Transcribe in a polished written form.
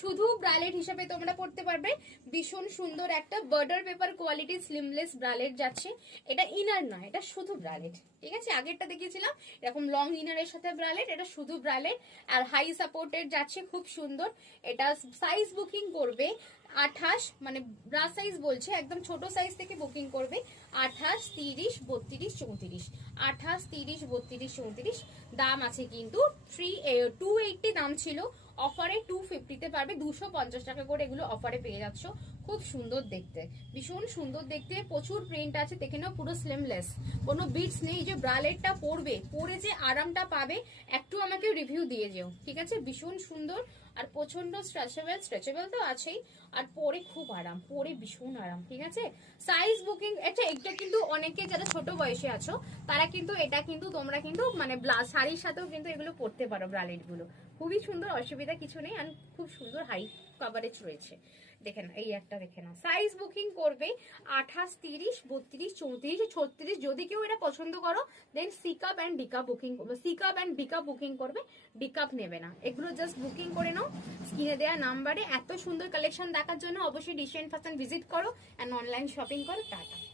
শুধু ব্রালেট হিসেবে তোমরা পড়তে পারবে। ভীষণ সুন্দর একটা বার্ডার পেপার কোয়ালিটি স্লিমলেস ব্রালেট যাচ্ছে। এটা ইনার নয়, এটা শুধু ব্রালেট, ঠিক আছে। আগেরটা দেখিয়েছিলাম এরকম লং ইনারের সাথে ব্রালেট, এটা শুধু ব্রালেট আর হাই সাপোর্টেড যাচ্ছে, খুব সুন্দর। এটা সাইজ বুকিং করবে 28, মানে ব্রা সাইজ বলছে, একদম ছোট সাইজ থেকে বুকিং করবে 28, 30, 32, 34, 28, 30, 32, 34। দাম আছে কিন্তু 280 দাম ছিল, অফারে 250-তে পারবে, 250 টাকা করে এগুলো অফারে পেয়ে যাচ্ছ। খুব সুন্দর দেখতে, ভীষণ সুন্দর দেখতে, প্রচুর প্রিন্ট আছে, দেখে নাও, পুরো স্লিমলেস, কোনো বিটস নেই। যে ব্রালেটটা পরবে, পরে যে আরামটা পাবে একটু আমাকে রিভিউ দিয়ে যেও, ঠিক আছে। ভীষণ সুন্দর আর প্রচন্ড স্ট্রেচেবল তো আছেই, আর পরে খুব আরাম, পরে ভীষণ আরাম, ঠিক আছে। সাইজ বুকিং, এটা কিন্তু অনেকে যারা ছোট বয়সে আছো তারা কিন্তু এটা কিন্তু তোমরা কিন্তু মানে শাড়ির সাথেও কিন্তু এগুলো পরতে পারো, ব্রালেট গুলো খুবই সুন্দর, অসুবিধা কিছু নেই। আর খুব সুন্দর হাই কভারেজ রয়েছে। দেখে না, এই একটা দেখে না। সাইজ বুকিং করবে 28, 30, 32, 34, 36। যদি কেউ এটা পছন্দ করো দেন সিকাপ অ্যান্ড ডিকাপ বুকিং করবে, সিকাপ অ্যান্ড ডিকাপ বুকিং করবে, ডিকাপ নেবে না। এগুলো জাস্ট বুকিং করে নাও স্ক্রিনে দেওয়া নাম্বারে। এত সুন্দর কালেকশন দেখার জন্য অবশ্যই ডিজাইন ফ্যাশন ভিজিট করো অ্যান্ড অনলাইন শপিং করো। টাটা।